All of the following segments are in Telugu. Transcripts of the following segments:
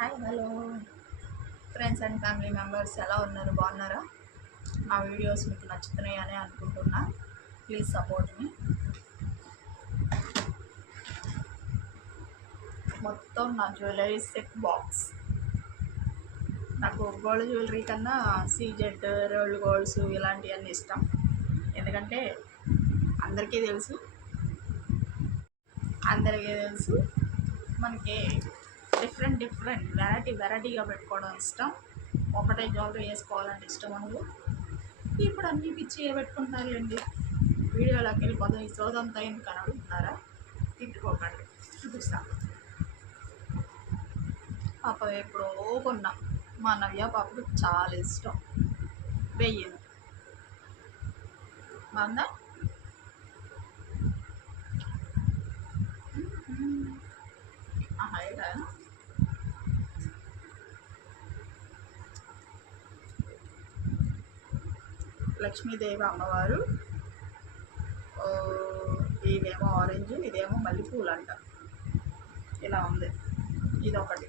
Hi hello friends and family members ఎలా ఉన్నారు? బాగున్నారా? నా వీడియోస్ మీకు నచ్చుతున్నాయని అనుకుంటున్నా. ప్లీజ్ సపోర్ట్ మీ మొత్తం నా జ్యువెలరీ సెట్ బాక్స్ నాకు గోల్డ్ జ్యువెలరీ కన్నా సీజెడ్ రోల్డ్ గోల్డ్స్ ఇలాంటివన్నీ ఇష్టం. ఎందుకంటే అందరికీ తెలుసు. అందరికీ తెలుసు. మనకి డిఫరెంట్ డిఫరెంట్ వెరైటీ వెరైటీగా పెట్టుకోవడం ఇష్టం. ఒకటే జ్యువెలరీ వేసుకోవాలంటే ఇష్టం అనదు ఇప్పుడు అన్ని పిచ్చి ఏ పెట్టుకుంటారులేండి వీడియోలోకి వెళ్ళి పొద్దున ఈ సోదంతా ఏం అని అడుగుతున్నారా తిట్టుకోకండి. చూపిస్తా. పాప ఎప్పుడో కొన్నా. మా నవ్య పాపకు చాలా ఇష్టం. వెయ్యింది బాగుందా? ఆహా లక్ష్మీదేవి అమ్మవారు. ఇవేమో ఇదేమో ఆరెంజ్ ఇదేమో మల్లెపూలు అంట ఇలా ఉంది. ఇదొకటి.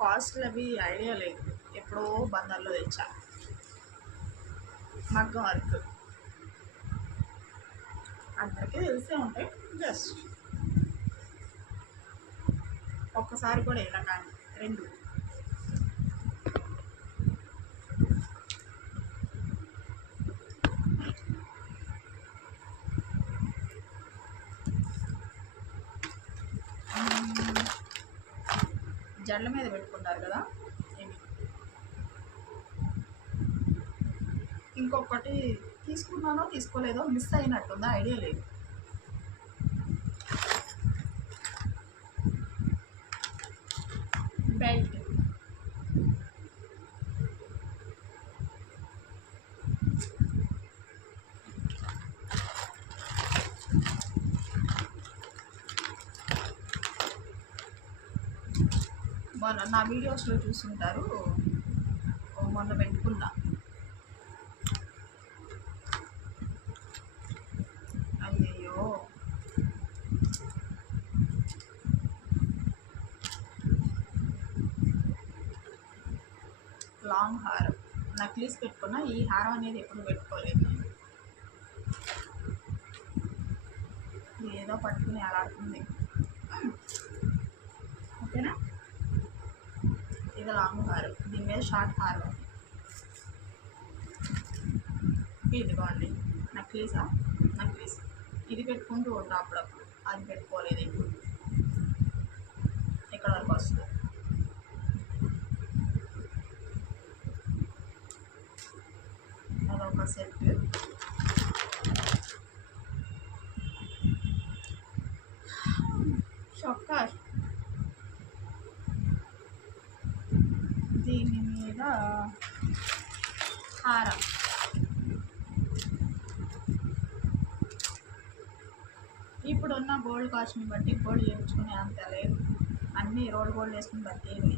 కాస్ట్లు అవి ఐడియా లేదు. ఎప్పుడో బందర్లో తెచ్చా. మగ్గం వర్క్. అందరికీ తెలిసే ఉంటాయి. జస్ట్. ఒక్కసారి కూడా ఇలా కానీ రెండు. జండ్ల మీద పెట్టుకుంటారు కదా? ఇంకొకటి తీసుకున్నానో తీసుకోలేదో మిస్ అయినట్టుందా ఐడియా లేదు. మొన్న నా వీడియోస్లో చూస్తుంటారు మొన్న పెట్టుకున్నా. అయ్యయ్యో. లాంగ్ హారం. నక్లీస్ పెట్టుకున్నా ఈ హారం అనేది ఎప్పుడు పెట్టుకోలేదు. ఏదో పట్టుకుని అలాడుతుంది ఇది లాంగ్ హారం. దీని మీద షార్ట్ హారం. ఇదిగోండి. నక్లీసా నక్లీస్ ఇది పెట్టుకుంటూ ఉంటా అప్పుడప్పుడు. అది పెట్టుకోలేదు ఇప్పుడు. ఇక్కడ వరకు వస్తుంది. అదొక సెట్. చొక్కా దీని హార. హారం ఇప్పుడున్న గోల్డ్ కాస్ట్ని బట్టి గోల్డ్ చేయించుకునే అంత లేదు. అన్నీ రోడ్ గోల్డ్ వేసుకుని బతికేవి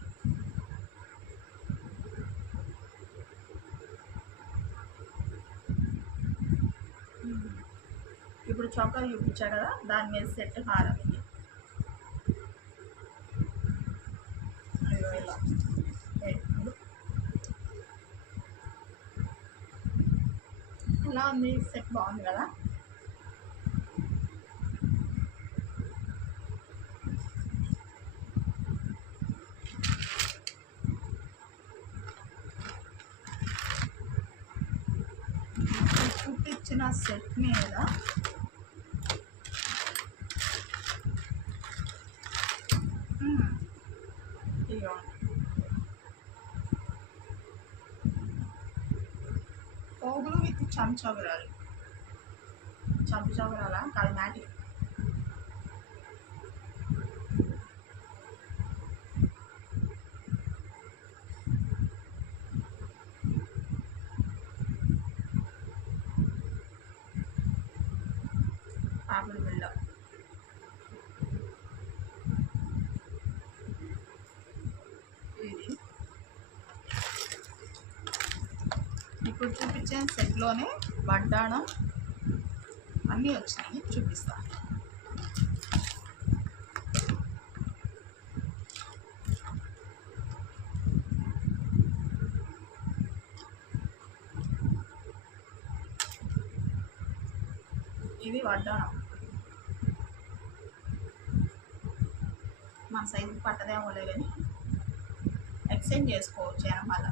ఇప్పుడు చొక్కా చూపించా కదా దాని మీద సెట్ హారం ఇది అయ్యో ఇలా వెయిట్, ఉండు. ఎలా ఉంది సెట్ బాగుంది కదా? చూపించిన సెట్ మీద విత్ చంచోగరాలు చంచోగరాల కాదు మ్యాటిక్ ఇప్పుడు చూపించిన సెట్లోనే వడ్డాణం అన్నీ వచ్చినాయి. చూపిస్తాను ఇది వడ్డాణం. మన సైజు పట్టదేమో లేదని ఎక్స్చేంజ్ చేసుకోవచ్చు అన్నమాట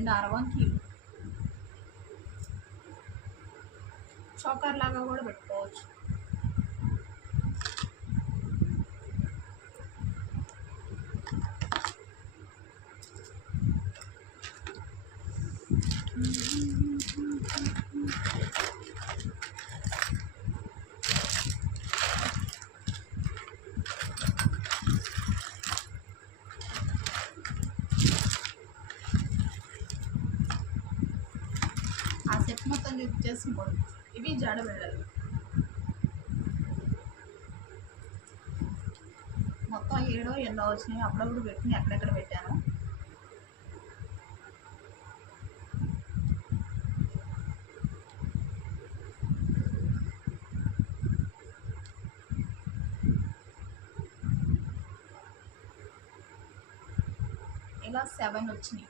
రెండు అరవంకి చోకర్ లాగా కూడా పెట్టుకోవచ్చు. సెట్ మొత్తం ఇవి జడ మొత్తం ఏడో ఎన్నో వచ్చినాయి అప్పుడప్పుడు పెట్టుకుని ఎక్కడెక్కడ పెట్టాను. ఇలా సెవెన్ వచ్చినాయి.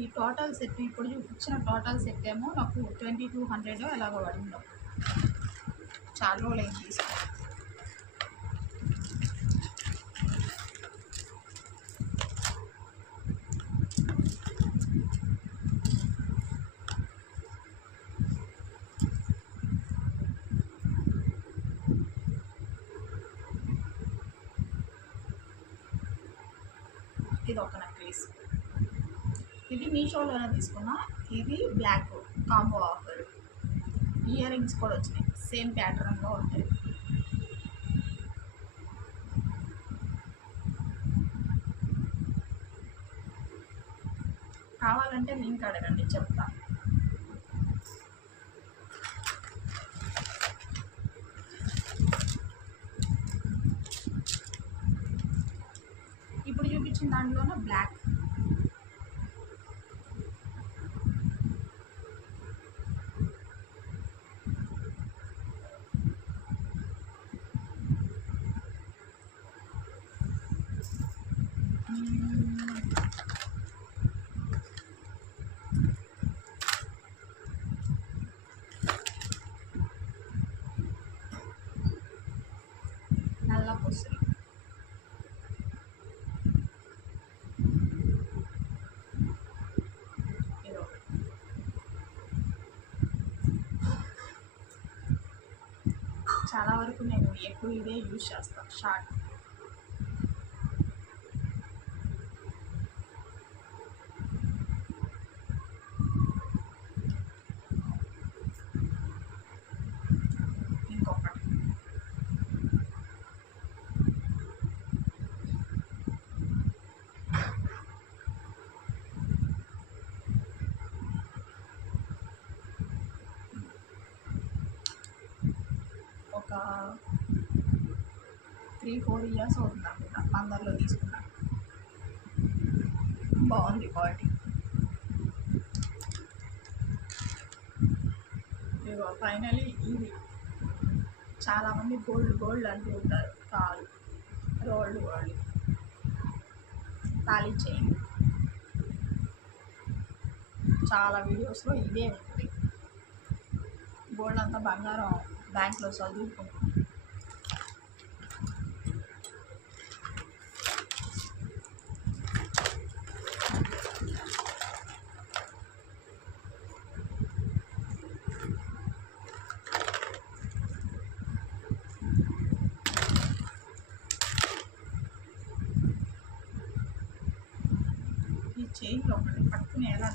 ఈ టోటల్ సెట్ ఇప్పుడు చూపించిన టోటల్ సెట్ ఏమో నాకు ట్వంటీ టూ హండ్రెడ్ ఎలాగో పడిందో. చాలా రోజులు ఏం తీసుకో ఇది ఒక నెక్లెస్ మీషోలోనే తీసుకున్నా. ఇది black combo offer. Ear rings కూడా వచ్చినాయి. సేమ్ ప్యాటర్న్లో ఉంటాయి. కావాలంటే లింక్ అడగండి చెప్తా. ఇప్పుడు చూపించిన దాంట్లోనే బ్లాక్ చాలా వరకు నేను ఎక్కువ ఇదే యూజ్ చేస్తాను షార్ట్ ఇంకొకటి ఒక త్రీ ఫోర్ ఇయర్స్ అవుతుంది? అనుకుంటా అందరిలో తీసుకున్నా. బాగుంది క్వాలిటీ. ఇదిగో ఫైనలీ ఇది. చాలామంది గోల్డ్ గోల్డ్ అంటూ ఉంటారు. కాదు. Rolled gold. తాళి చైన్. చాలా వీడియోస్లో ఇదే ఉంటుంది గోల్డ్ అంతా బంగారం. బ్యాంక్లో చదువుకుంటుంది ఈ చైన్లో ఒకటి పట్టుకుని ఎలా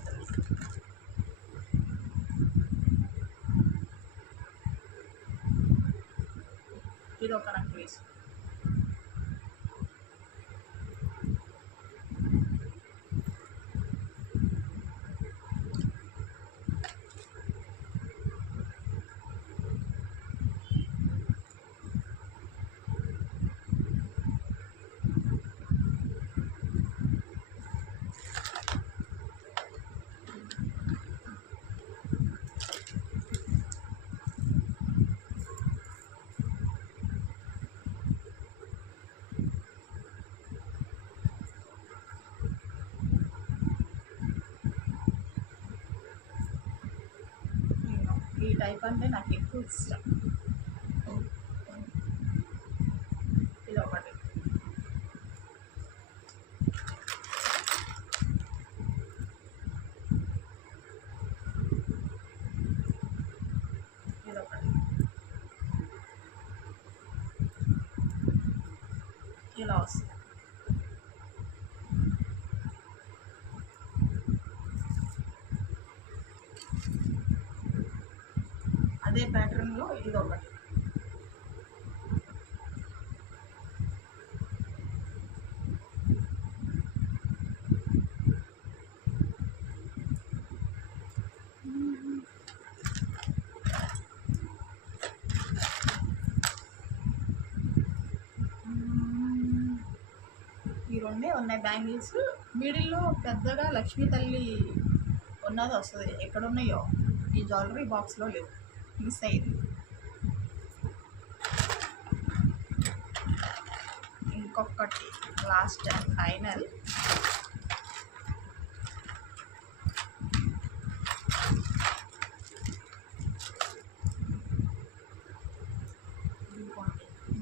టైప్ అంటే నాకు ఎక్కువ ఇష్టం ఇది ఒకటి ఇది ఒకటి ఇలా వస్తుంది అదే ఇది ఒకటి. ఈ రెండే ఉన్నాయి బ్యాంగిల్స్. మిడిల్లో పెద్దగా లక్ష్మీ తల్లి ఉన్నది వస్తుంది. ఎక్కడ ఉన్నాయో ఈ జ్యువెలరీ బాక్స్లో లేవు. మిస్ అయింది ఇంకొకటి లాస్ట్ ఫైనల్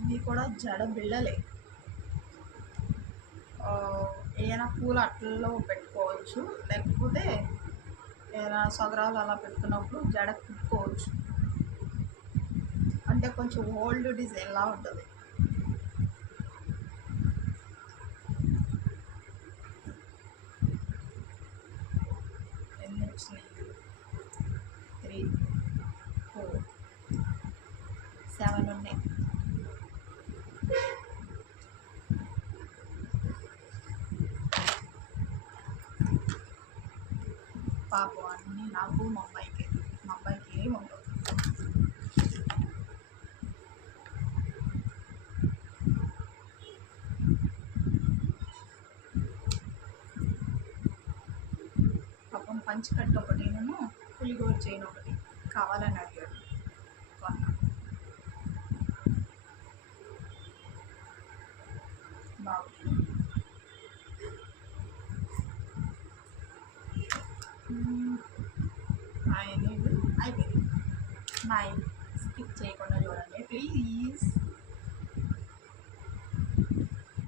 ఇది కూడా జడ బిళ్ళలే. ఏదైనా పూలు అట్లలో పెట్టుకోవచ్చు. లేకపోతే ఏదైనా సగరాలు అలా పెట్టుకున్నప్పుడు జడ కుట్టుకోవచ్చు. అంటే కొంచెం ఓల్డ్ డిజైన్లా ఉంటుంది. ఎన్ని వచ్చినాయి? త్రీ ఫోర్ సెవెన్ ఉన్నాయి. పాపం అన్నీ నాకు మా పాపం పంచికట్టు ఒకటి నేను పులిగోరు చైన్ ఒకటి కావాలని అడిగాడు. కొన్నా. బాగుంది. ఆయన అయిపోయింది. నాయి స్కిప్ చేయకుండా చూడండి. ప్లీజ్.